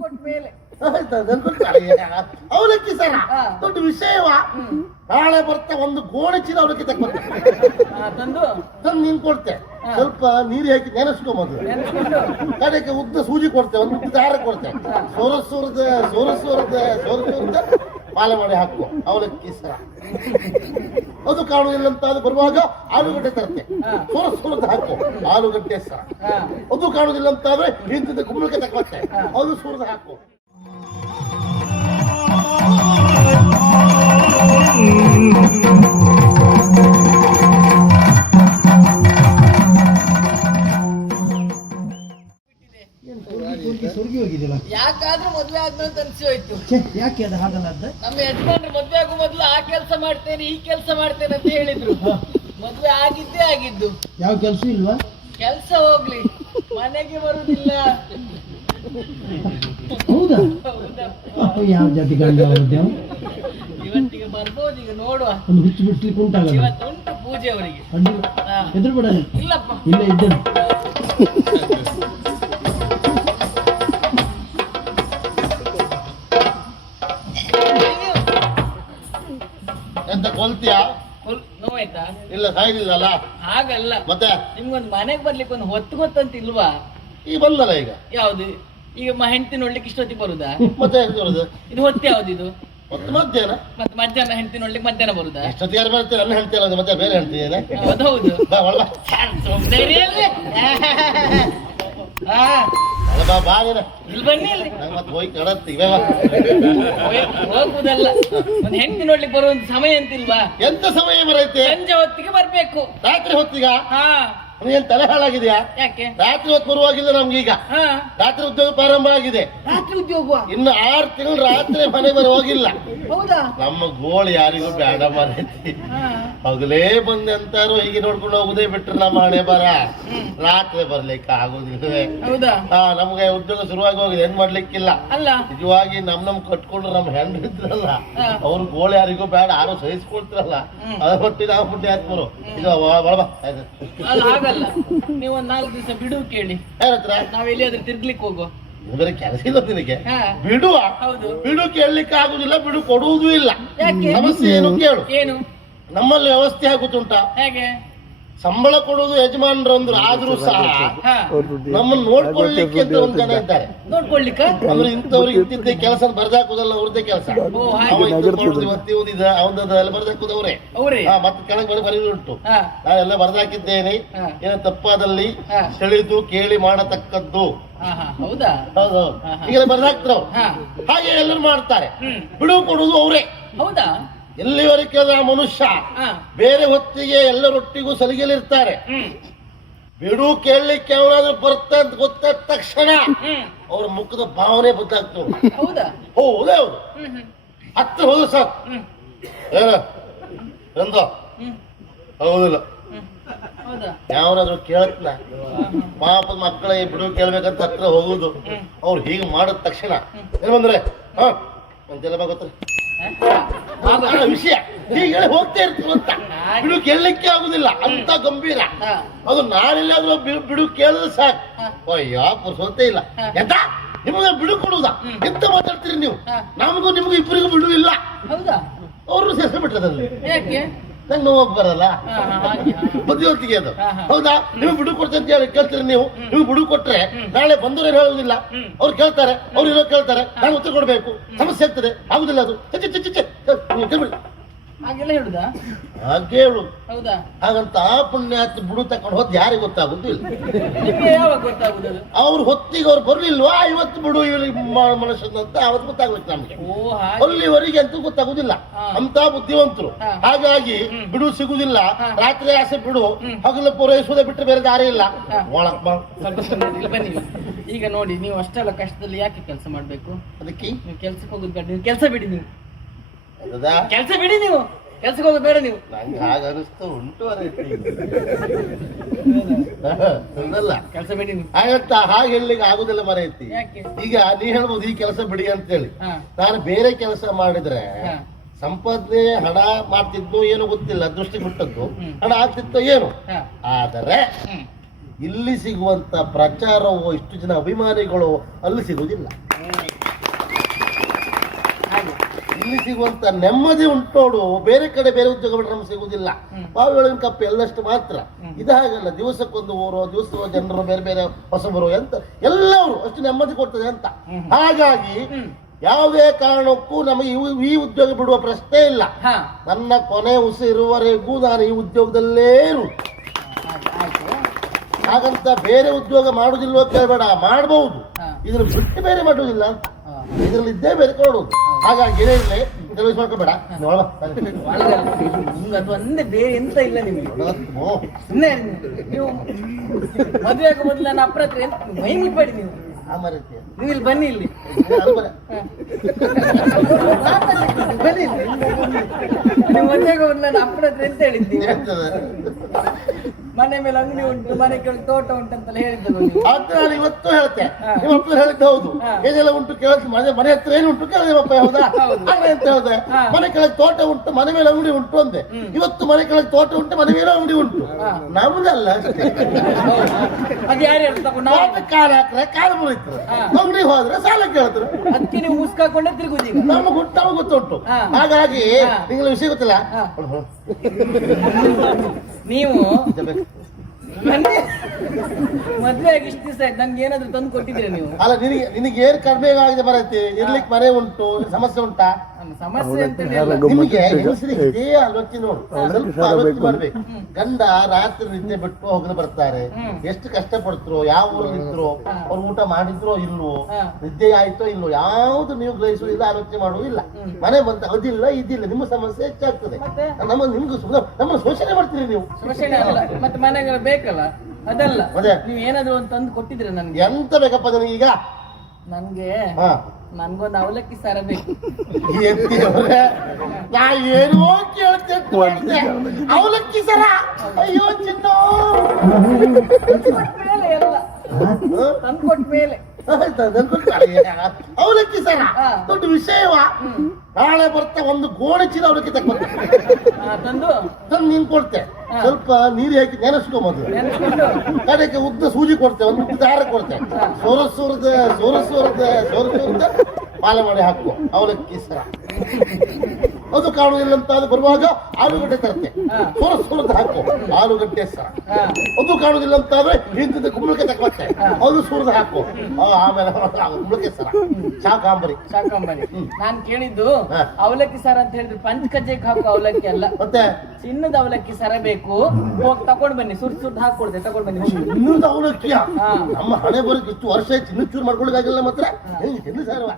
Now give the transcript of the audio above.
ಕೊಟ್ಟ ಮೇಲೆ. ಅವಲಕ್ಕಿ ಸರ ದೊಡ್ಡ ವಿಷಯವಾ. ನಾಳೆ ಬರ್ತಾ ಒಂದು ಗೋಣೆ ಚೀಲ ಅವಲಕ್ಕಿ ತಗೊಂಡ್ಬರ್ತೆ ತಂದು? ತಂದು ನೀನ್ ಕೊಡ್ತೆ. ಸ್ವಲ್ಪ ನೀರು ಹಾಕಿ ನೆನೆಸ್ಕೊಂಬೋದು ಕಡೆಗೆ ಅದಕ್ಕೆ ಉದ್ದ ಸೂಜಿ ಕೊಡ್ತೆ ಒಂದು ಉದ್ದ ದಾರ ಕೊಡ್ತೆ. ಸೋರ ಸೋರದ ಸೋರ ಸೋರದ ಸೋರ ಸೋರದ ಮಾಲೆ ಮಾಡಿ ಹಾಕುವ. ಅವಲಕ್ಕಿ ಸರ. ಅದು ಕಾಣುವುದಿಲ್ಲ ಅಂತ ಅದು ಬರುವಾಗ ಆಲೂಗಡ್ಡೆ ತರುತ್ತೆ. ಸೋರ ಸೋರದ ಹಾಕು ಆಲೂಗಡ್ಡೆ ಸರ. ಅದು ಕಾಣುವುದಿಲ್ಲ ಅಂತ ಆದ್ರೆ ಇಂಥದ್ದು ಕುಂಬಳಕಾಯಿ ತಗೊಳ್ತೆ ಅದು ಸೋರದ ಹಾಕು ಮದ್ವೆ ಆದ್ಮೇಲೆ ಅನ್ಸಿ ಹೋಯ್ತು ಛೆ, ಯಾಕೆ ಅದು ಹಾಗಲ್ಲದ್ದು ನಮ್ಮ ಯಜಮಾನ್ರು ಮದ್ವೆ ಆಗೋ ಮೊದ್ಲು ಆ ಕೆಲಸ ಮಾಡ್ತೇನೆ ಈ ಕೆಲಸ ಮಾಡ್ತೇನೆ ಅಂತ ಹೇಳಿದ್ರು. ಮದ್ವೆ ಆಗಿದ್ದೇ ಆಗಿದ್ದು. ಯಾವ ಕೆಲಸ ಇಲ್ವಾ? ಕೆಲಸ ಹೋಗ್ಲಿ. ಮನೆಗೆ ಬರುದಿಲ್ಲ. ಹೌದಾ. ಅಪ್ಪ ಯಾವ ಜಾತಿ ಗಂಡ ಅವ್ರದ್ದು? ಇವತ್ತಿಗೆ ಬರ್ಬೋದು ಈಗ ನೋಡುವ. ಒಂದು ಹುಚ್ಚು ಬಿಡ್ಸ್ಲಿಕ್ಕೆ ಉಂಟಾಗಲ್ಲ? ಇವತ್ತು ಉಂಟು ಪೂಜೆ ಅವರಿಗೆ. ಅಡ್ಡಿಲ್ಲ ಹಾ. ಎದುರು ಬಿಡಲ್ಲ ಇಲ್ಲಪ್ಪ. ಇಲ್ಲ ಇದ್ದೇನೆ. ಎಂತ ಕೊಲ್ತಿಯಾ? ನೋವಾಯ್ತಾ? ಇಲ್ಲ ಸಾಯ್ಲಿಲ್ಲಲ್ಲ ಹಾಗಲ್ಲ. ಮತ್ತೆ? ನಿಮ್ಗೊಂದು ಮನೆಗೆ ಬರ್ಲಿಕ್ಕೆ ಒಂದು ಹೊತ್ತು ಗೊತ್ತಂತ ಇಲ್ವಾ ಈಗ ಬಂದಲ್ಲ ಈಗ? ಯಾವ್ದು? ಈಗ ಮ ಹೆಂಡತಿ ನೋಡ್ಲಿಕ್ಕೆ ಇಷ್ಟೊತ್ತಿಗೆ ಬರುದಾ? ಮತ್ತೆ ಹೇಗೆ ಬರುದು? ಇದು ಹೊತ್ತು ಯಾವ್ದು ಇದು? ಮತ್ತೆ ಮಧ್ಯಾಹ್ನ? ಮತ್ತೆ ಮಧ್ಯಾಹ್ನ ಹೆಂಡತಿ ನೋಡ್ಲಿಕ್ಕೆ ಮಧ್ಯಾಹ್ನ ಬರುದಾ? ಎಷ್ಟೊತ್ತಿಗೆ ಯಾರು ಬರ್ತೀರ? ನನ್ನ ಹೇಳ್ತೀರ ಮತ್ತೆ ಬೇರೆ ಹೇಳ್ತೀಯೇನೆ ಹೌದೌದು. ಬಾ ಒಳ ಬಾ. ಸುಮ್ನೆ ಇರಿ ಅಲ್ಲಿ. ಹಾ. ಒಳ ಬಾ ಬಾ ನೀನು. ಇಲ್ಲಿ ಬನ್ನಿ ಇಲ್ಲಿ. ನಂಗೆ ಮತ್ತೆ ಹೋಗಿ ಹೋಗುದಲ್ಲ. ಒಂದ್ ನೋಡ್ಲಿಕ್ಕೆ ಬರುವಂತ ಸಮಯ ಅಂತಿಲ್ವಾ? ಎಂತ ಸಮಯ ಬರೈತೆ ಸಂಜೆ ಹೊತ್ತಿಗೆ ಬರ್ಬೇಕು. ರಾತ್ರಿ ಹೊತ್ತಿಗ? ಹಾ. ನೀನ್ ತಲೆ ಹಾಳಾಗಿದ್ಯಾ? ಯಾಕೆ? ರಾತ್ರಿ ಹೊತ್ತು ಬರುವಾಗಿಲ್ಲ ನಮ್ಗೆ ಈಗ ಹಾ. ರಾತ್ರಿ ಉದ್ಯೋಗ ಪ್ರಾರಂಭ ಆಗಿದೆ. ರಾತ್ರಿ ಉದ್ಯೋಗ? ಇನ್ನು ಆರು ತಿಂಗಳು ರಾತ್ರಿ ಮನೆ ಬರುವಾಗಿಲ್ಲ. ಹೌದಾ? ನಮ್ಮ ಗೋಳ್ ಯಾರಿಗೂ ಬೇಡ ಮಾರೈತಿ ಹಗಲೇ ಬಂದೆ ಅಂತಾರು ಹೀಗೆ ನೋಡ್ಕೊಂಡು ಹೋಗುದೇ ಬಿಟ್ರೆ ನಮ್ಮ ಹಣೆ ಬರ ರಾತ್ರಿ ಬರ್ಲಿಕ್ಕೆ ಆಗೋದಿಲ್ಲ. ಹೌದಾ? ಹಾ ನಮ್ಗೆ ಉದ್ಯೋಗ ಶುರುವಾಗಿ ಹೋಗಿದೆ. ಏನ್ ಮಾಡ್ಲಿಕ್ಕಿಲ್ಲ? ಅಲ್ಲ. ನಿಜವಾಗಿ ನಮ್ ನಮ್ ಕಟ್ಕೊಂಡು ನಮ್ ಹೆಣ್ಣು ಇದ್ರಲ್ಲ ಅವ್ರ ಗೋಳ್ ಯಾರಿಗೂ ಬೇಡ. ಯಾರು ಸಹಿಸ್ಕೊಳ್ತಿರಲ್ಲ. ಹ್ಮ್. ಅದ ಹೊಟ್ಟಿ ನಾವು ಹುಟ್ಟಿ ಹಾಕ್ಬರು ಇದು ಒಳ- ಹಾಗಲ್ಲ ನೀವು ಒಂದ್ ನಾಲ್ಕು ದಿವಸ ಬಿಡು ಕೇಳಿ. ಯಾರತ್ರ ನಾವ್ ಎಲ್ಲಿಯಾದ್ರೂ ತಿರ್ಗ್ಲಿಕ್ಕೆ ಹೋಗೋ ಬೇರೆ ಕೆಲಸ ಇಲ್ಲ ನಿನಗೆ. ಹಾ. ಬಿಡುವ. ಹೌದು. ಬಿಡು ಕೇಳಲಿಕ್ಕೆ ಆಗುದಿಲ್ಲ ಬಿಡು ಕೊಡುವುದೂ ಇಲ್ಲ. ಯಾಕೆ? ಸಮಸ್ಯೆ ಏನು ಕೇಳು. ಏನು? ನಮ್ಮಲ್ಲಿ ವ್ಯವಸ್ಥೆ ಆಗುತ್ತುಂಟಾ? ಹೇಗೆ? ಸಂಬಳ ಕೊಡೋದು ಯಜಮಾನ್ರು ಅಂದ್ರು ಆದ್ರೂ ಸಹ ನಮ್ಮನ್ನ ನೋಡ್ಕೊಳ್ಲಿಕ್ಕೆ ನೋಡ್ಕೊಳ್ಳಿಕ್ಕೆ ಅಂತ ಒಂದ್ ಜನ ಇದ್ದಾರೆ. ನೋಡ್ಕೊಳ್ಲಿಕ್ಕೆ? ಅಂದ್ರೆ ಇಂಥವ್ರಿಗೆ ಇಂತಿದ್ದೆ ಕೆಲಸ ಬರ್ದಾಕುದಲ್ಲ ಅವ್ರದ್ದೇ ಕೆಲಸ. ಓ ಹಾಗೆ ಅವ ಇದ್ದು ಮಾಡುದು ಇವತ್ತು ಇವನಿದ ಅವನದ ಎಲ್ಲ ಬರ್ದಾಕುದು ಅವರೇ ಅವ್ರೇ? ಹಾ ಮತ್ತೆ ಕೆಳಗೆ ಬರೀ ಬರೀ ಉಂಟು. ನಾನೆಲ್ಲ ಬರ್ದಾಕಿದ್ದೇನೆ. ಏನ ತಪ್ಪಾದಲ್ಲಿ ಸೆಳೆದು ತಿಳಿದು ಕೇಳಿ ಮಾಡತಕ್ಕದ್ದು. ಹೌದಾ? ಹೌದು. ಈಗ ಬರ್ದಾಕ್ತಾರ ಹಾ. ಹಾಗೆ ಎಲ್ಲರೂ ಮಾಡ್ತಾರೆ. ಬಿಡುವು ಕೊಡುವುದು ಅವರೇ. ಹೌದಾ? ಎಲ್ಲಿವರೆಗೆ ಕೇಳಿದ್ರೆ ಆ ಮನುಷ್ಯ? ಬೇರೆ ಹೊತ್ತಿಗೆ ಎಲ್ಲರೊಟ್ಟಿಗೂ ಸಲಿಗೆಲಿರ್ತಾರೆ. ಬಿಡು ಕೇಳಲಿಕ್ಕೆ ಅವನಾದ್ರೂ ಬರ್ತ ಅಂತ ಗೊತ್ತಾದ ತಕ್ಷಣ ಅವ್ರ ಮುಖದ ಭಾವನೆ ಬದ್ದಾಗ್ತು ಹೌದಾ? ಹ್ಮ್ ಹತ್ರ ಹೋದ ಸಾಕು. ಹ್ಮ್. ಏನ? ಎಂದ ಹೌದಿಲ್ಲ. ಯಾವನಾದ್ರೂ ಕೇಳತ್ನ? ಪಾಪದ ಮಕ್ಕಳಿಗೆ ಬಿಡು ಕೇಳ್ಬೇಕಂತ ಹತ್ರ ಹೋಗುದು. ಅವ್ರು ಹೀಗೆ ಮಾಡಿದ ತಕ್ಷಣ. ಏನ್ ಬಂದ್ರೆ? ಹಾ? ಅಂತೆಲ್ಲ ಗೊತ್ತ ಹಾ? ವಿಷಯ. ಹೀಗೆ ಹೋಗ್ತಾ ಇರ್ತೀವಿ ಅಂತ. ಬಿಡು ಗೆಲ್ಲಕ್ಕೆ ಆಗುದಿಲ್ಲ. ಅಂತ ಗಂಭೀರ. ಅದು ನಾನೆಲ್ಲಾದ್ರೂ ಬಿಡು ಬಿಡು ಕೇಳಿದ್ರೆ ಸಾಕು. ಅಯ್ಯೋ ಪುರ್ಸೊತ್ತೇ ಇಲ್ಲ. ಎಂತ? ನಿಮಗೆ ಬಿಡು ಕೊಡುವುದಾ. ಎಂತ ಮಾತಾಡ್ತೀರಿ ನೀವು. ನಮಗೂ ನಿಮಗೂ ಇಬ್ಬರಿಗೂ ಬಿಡು ಇಲ್ಲ. ಅವರು ಯಾಕೆ? ನಂಗೆ ನೋವು ಬರಲ್ಲ. ಬುದ್ಧಿವಂತಿಗೆ ಅದು. ಹೌದಾ? ನೀವು ಬಿಡು ಕೊಡ್ತೀನಿ ಅಂತ ಹೇಳಿ ಕೇಳ್ತೀರಿ ನೀವು. ನೀವು ಬಿಡು ಕೊಟ್ರೆ ನಾಳೆ ಬಂದವರು ಏನು ಹೇಳುವುದಿಲ್ಲ. ಅವ್ರು ಕೇಳ್ತಾರೆ ಅವ್ರು ಇರೋ ಕೇಳ್ತಾರೆ. ನಾನು ಉತ್ತರ ಕೊಡಬೇಕು. ಸಮಸ್ಯೆ ಆಗ್ತದೆ. ಆಗುದಿಲ್ಲ ಅದು. ಹೆಚ್ಚು ಹೆಚ್ಚು ಹೆಚ್ಚು. ನೀವು ಕೇಳ್ಬಿಡಿ. ಹಾಗೆಲ್ಲ ಹೇಳುದಾ? ಹಾಗೆ ಹೇಳು. ಹೌದಾ? ಹಾಗಂತ ಆ ಪುಣ್ಯಾತ್ ಬಿಡು ತಕೊಂಡು ಹೋದ್ ಯಾರಿಗೆ ಗೊತ್ತಾಗುದಿಲ್ಲ. ನಿಮ್ಗೆ ಯಾವಾಗ ಗೊತ್ತಾಗುದದು? ಅವ್ರು ಹೊತ್ತಿಗೆ ಅವ್ರು ಬರ್ಲಿಲ್ವಾ? ಇವತ್ತು ಬಿಡು ಇವ್ರಿಗೆ ಮನುಷ್ಯನ ಅಂತ ಅವತ್ತು ಗೊತ್ತಾಗ್ಬೇಕು ನಮ್ಗೆ. ಓ ಹಾಗೆ. ಅಲ್ಲಿವರೆಗೆ ಅಂತೂ ಗೊತ್ತಾಗುದಿಲ್ಲ. ಅಂತ ಬುದ್ಧಿವಂತರು. ಹಾಗಾಗಿ ಬಿಡು ಸಿಗುದಿಲ್ಲ. ರಾತ್ರಿ ಆಸೆ ಬಿಡು. ಹಗಲು ಪೂರೈಸುವುದೇ ಬಿಟ್ಟರೆ ಬೇರೆ ದಾರಿ ಇಲ್ಲ. ಸ್ವಲ್ಪ ಬನ್ನಿ. ಈಗ ನೋಡಿ ನೀವು ಅಷ್ಟೆಲ್ಲ ಕಷ್ಟದಲ್ಲಿ ಯಾಕೆ ಕೆಲಸ ಮಾಡ್ಬೇಕು? ಅದಕ್ಕೆ? ನೀವು ಕೆಲ್ಸಕ್ಕೆ ಹೋಗುದು ಬೇಡ. ನೀವು ಕೆಲಸ ಬಿಡಿ ನೀವು? ಕೆಲಸ ಬಿಡಿ ನೀವು. ಕೆಲ್ಸಕ್ಕೆ ಹೋಗೋದು ಬೇಡ ನೀವು. ನಂಗೆ ಹಾಗೆ ಅನಿಸ್ತು ಉಂಟು ಅದಲ್ಲ ಕೆಲಸ ಬಿಡಿ ನೀವು. ಹಾಗಂತ ಹಾಗೆ ಹೇಳಲಿಕ್ಕೆ ಆಗುದಿಲ್ಲ ಮರೈತಿ. ಯಾಕೆ? ಈಗ ನೀ ಹೇಳ್ಬೋದು ಈ ಕೆಲಸ ಬಿಡಿ ಅಂತೇಳಿ. ಹೇಳಿ ನಾನು ಬೇರೆ ಕೆಲಸ ಮಾಡಿದ್ರೆ. ಸಂಪಾದನೆ ಹಣ ಮಾಡ್ತಿದ್ದು ಏನು ಗೊತ್ತಿಲ್ಲ ದೃಷ್ಟಿ ಬಿಟ್ಟದ್ದು. ಹಣ ಆಗ್ತಿತ್ತೋ ಏನು. ಆದರೆ ಇಲ್ಲಿ ಸಿಗುವಂತ ಪ್ರಚಾರವು ಇಷ್ಟು ಜನ ಅಭಿಮಾನಿಗಳು ಅಲ್ಲಿ ಸಿಗುವುದಿಲ್ಲ. ಇಲ್ಲಿ ಸಿಗುವಂತ ನೆಮ್ಮದಿ ಉಂಟೋಡು. ಬೇರೆ ಕಡೆ ಬೇರೆ ಉದ್ಯೋಗ ಬಿಟ್ಟರೆ ನಮ್ಗೆ ಸಿಗುವುದಿಲ್ಲ. ಬಾವಿ ಒಳಗಿನ ಕಪ್ಪು ಎಲ್ಲಷ್ಟು ಮಾತ್ರ. ಇದು ಹಾಗಲ್ಲ ದಿವಸಕ್ಕೊಂದು ಊರು ದಿವಸ ಜನರು ಬೇರೆ ಬೇರೆ ಹೊಸಬರು ಎಂತ ಎಲ್ಲವರು ಅಷ್ಟು ನೆಮ್ಮದಿ ಕೊಡ್ತದೆ ಅಂತ. ಹಾಗಾಗಿ ಯಾವುದೇ ಕಾರಣಕ್ಕೂ ನಮಗೆ ಈ ಉದ್ಯೋಗ ಬಿಡುವ ಪ್ರಶ್ನೆ ಇಲ್ಲ. ನನ್ನ ಕೊನೆ ಉಸಿರುವರೆಗೂ ನಾನು ಈ ಉದ್ಯೋಗದಲ್ಲೇ ಇರು ಹಾಗಂತ ಬೇರೆ ಉದ್ಯೋಗ ಮಾಡುದಿಲ್ವೋ ಕೇಳಬೇಡ. ಮಾಡಬಹುದು ಇದ್ರ ಇದನ್ನು ಬಿಟ್ಟು ಬೇರೆ ಮಾಡುವುದಿಲ್ಲ. ಇದರಲ್ಲಿ ಇದ್ದೇ ಬೇರೆ ಕೊಡೋದು. ಹಾಗಾಗಿ ಏನೇ ಇರಲಿ ಕೆಲಸ ಮಾಡ್ಕೋಬೇಡ. ನೋಡ ಒಳಗಲ್ಲ. ನಿಮ್ಗೆ ಅದು ಒಂದೇ ಬೇರೆ ಎಂತ ಇಲ್ಲ ನಿಮ್ಗೆ. ಸುಮ್ಮನೆ ನೀವು. ಮದುವೆ ಆಗೋ ಮೊದಲು ನನ್ನ ಅಪ್ಪರ ಹತ್ರ ಮೈ ಮುಟ್ಬೇಡಿ ನೀವು. ನೀವು ಇಲ್ಲಿ ಬನ್ನಿ ಇಲ್ಲಿ. ಬನ್ನಿ. ನೀವು ಮದುವೆ ಆಗೋ ಮೊದಲು ನನ್ನ ಅಪ್ಪರ ಹತ್ರ ಎಂತ ಹೇಳಿದ್ದೀವಿ ಮನೆ ಮೇಲೆ ಅಂಗಡಿ ಉಂಟು ಮನೆ ಕೆಳಗೆ ತೋಟ ಉಂಟು ಅಂತ ಹೇಳಿದ್ದಲ್ಲ ನೀವು ಅದು ನಾನು ಇವತ್ತು ಹೇಳ್ತೆ. ಇವತ್ತು ನಿಮ್ಮ ಅಪ್ಪ ಹೇಳಿದ್ದು ಹೌದು. ಏನೆಲ್ಲ ಉಂಟು ಕೇಳಿದ್ ಮನೆ ಮನೆ ಹತ್ರ ಏನು ಉಂಟು ಕೇಳಿದೆ ಅಪ್ಪ ಹೌದಾ. ಹಾಗೆ ಅಂತ ಹೇಳ್ದೆ? ಮನೆ ಕೆಳಗೆ ತೋಟ ಉಂಟು ಮನೆ ಮೇಲೆ ಅಂಗಡಿ ಉಂಟು ಅಂದೆ. ಇವತ್ತು ಮನೆ ಕೆಳಗೆ ತೋಟ ಉಂಟು ಮನೆ ಮೇಲೆ ಅಂಗಡಿ ಉಂಟು. ನಮ್ದಲ್ಲ ಅದು ಯಾರು ಹೇಳಿ ತಗೊಂಡು ನಾವು. ಕಾಲ ಹಾಕ್ರೆ ಕಾಲ ಮುರಿತಾರೆ ಅಂಗಡಿ ಹೋದ್ರೆ ಸಾಲ ಕೇಳಿದ್ರು ಅದಕ್ಕೆ ನೀವು ಮುಸ್ಕಾಕೊಂಡೆ ತಿರುಗುದಿ ನಮ್ಮ ಗುಟ್ಟು ಗೊತ್ತುಂಟು. ಹಾಗಾಗಿ ಹಾ. ವಿಷಯ ಗೊತ್ತಿಲ್ಲ. ನೀವು ಮದ್ವೆ ಆಗಿ ಇಷ್ಟು ದಿವಸ ಆಯ್ತು. ನನ್ಗೆ ಏನಾದ್ರು ತಂದು ಕೊಟ್ಟಿದ್ರೆ ನೀವು? ಅಲ್ಲ ನಿನಗೆ ನಿನಗೆ ಏನ್ ಕಡಿಮೆ ಆಗಿದೆ ಬರತ್ತೆ ಇರ್ಲಿಕ್ಕೆ ಮನೆ ಉಂಟು ಸಮಸ್ಯೆ ಉಂಟಾ? ಸಮಸ್ಯೆ ಅಂತ ನಿಮಗೆ ಹೆಂಗಸರಿಗೆ ಇದೇ ಆಲೋಚನೆ ನೋಡು. ಸ್ವಲ್ಪ ಆಲೋಚನೆ ಮಾಡ್ಬೇಕು. ಗಂಡ ರಾತ್ರಿ ನಿದ್ದೆ ಬಿಟ್ಟು ಹೋಗಲು ಬರ್ತಾರೆ. ಎಷ್ಟು ಕಷ್ಟ ಪಡ್ತರೋ ಯಾವ ಊರಲ್ಲಿ ಇದ್ರು. ಅವ್ರು ಊಟ ಮಾಡಿದ್ರೋ ಇಲ್ವೋ. ನಿದ್ದೆ ಆಯ್ತೋ ಇಲ್ವೋ ಯಾವ್ದು ನೀವು ಗ್ರಹಿಸುವುದಿಲ್ಲ ಆಲೋಚನೆ ಮಾಡುವುದಿಲ್ಲ ಇಲ್ಲ. ಮನೆ ಬಂತ ಅದಿಲ್ಲ ಇದಿಲ್ಲ ನಿಮ್ಮ ಸಮಸ್ಯೆ ಹೆಚ್ಚಾಗ್ತದೆ? ನಮ್ಮ ನಿಮ್ಗೆ ನಮ್ಮ ಶೋಷಣೆ ಮಾಡ್ತೀರಿ ನೀವು. ಶೋಷಣೆ ಅಲ್ಲ. ಮತ್ತೆ ಮನೆಗೆ ಬೇಕಲ್ಲ? ಅದಲ್ಲ. ಅದೇ. ನೀವು ಏನಾದ್ರು ಒಂದು ತಂದು ಕೊಟ್ಟಿದ್ರೆ ನನ್ಗೆ? ಎಂತ ಬೇಕಪ್ಪ ನನಗೆ ಈಗ ನನ್ಗೆ ಹಾ. ನನ್ಗೊಂದು ಅವಲಕ್ಕಿ ಸಾರ ಬೇಕು. ಎತ್ತಿಯವ್ರೆ, ನಾ ಏನೋ ಕೇಳ್ತೆ ಮಾಡಿದೆ. ಅವಲಕ್ಕಿ ಸರ. ಅಯ್ಯೋ ಚಿನ್ನ. ಮೇಲೆ ಎಲ್ಲ. ತಂದು ಕೊಟ್ಟ ಮೇಲೆ ಅವಲಕ್ಕಿ ಸರ. ಹಾ. ದೊಡ್ಡ ವಿಷಯವಾ. ನಾಳೆ ಬರ್ತಾ ಒಂದು ಗೋಣಿ ಚೀಲ ಅವಲಕ್ಕಿ ತಗೊಂಡು ಆ, ತಂದು? ತಂದು ನೀನ್ ಕೊಡ್ತೆ. ಸ್ವಲ್ಪ ನೀರು ಹಾಕಿ ನೆನೆಸ್ಕೊಂಬೋದು ಕಡೆಗೆ ಉದ್ದ ಸೂಜಿ ಕೊಡ್ತೇವೆ ಒಂದು ಉದ್ದ ದಾರ ಕೊಡ್ತೇವೆ ಸೋರಸ್ವರದ ಸೋರಸ್ವರದ ಸೋರಸ್ವರದ ಮಾಲೆ ಮಾಡಿ ಹಾಕುವ. ಅವಲಕ್ಕಿ ಸರ. ಅದು ಕಾಣುವುದಿಲ್ಲ ಅಂತ ಅದು ಬರುವಾಗ ಆಲೂಗಡ್ಡೆ ತರುತ್ತೆ. ಸೋರ ಸೋರದ ಹಾಕು. ಆಲೂಗಡ್ಡೆ ಸರ. ಅದು ಕಾಣುವುದಿಲ್ಲ ಅಂತ ಆದ್ರೆ ನಿಂತಿದ್ದ ಕುಂಬಳಕೆ ಅದು ಸುರಿದು ಹಾಕು. ಆಮೇಲೆ ಕುಂಬಳಕೆ ಸರ. ಶಾಕಾಂಬರಿ. ಶಾಕಾಂಬರಿ. ನಾನ್ ಕೇಳಿದ್ದು ಅವಲಕ್ಕಿ ಸರ ಅಂತ ಹೇಳಿದ್ರೆ ಪಂಚಕಜ್ಜೆಗೆ ಹಾಕು ಅವಲಕ್ಕಿ ಅಲ್ಲ. ಮತ್ತೆ? ಚಿನ್ನದ ಅವಲಕ್ಕಿ ಸರ ಬೇಕು. ಹೋಗಿ ತಕೊಂಡ್ ಬನ್ನಿ. ಸುರ್ ಸುರ್ದ್ ಹಾಕೊಡ್ದೆ. ತಗೊಂಡ್ ಬನ್ನಿ. ಚಿನ್ನದ ಇನ್ನೊಂದು ಅವಲಕ್ಕಿಯ ನಮ್ಮ ಹಣೆ ಬರೋಕೆ ಇಷ್ಟು ವರ್ಷ ಚಿನ್ನ ಚೂರ್ ಮಾಡ್ಕೊಳ್ಳೋದಾಗಿಲ್ಲ ಮಾತ್ರ. ಸಾರವ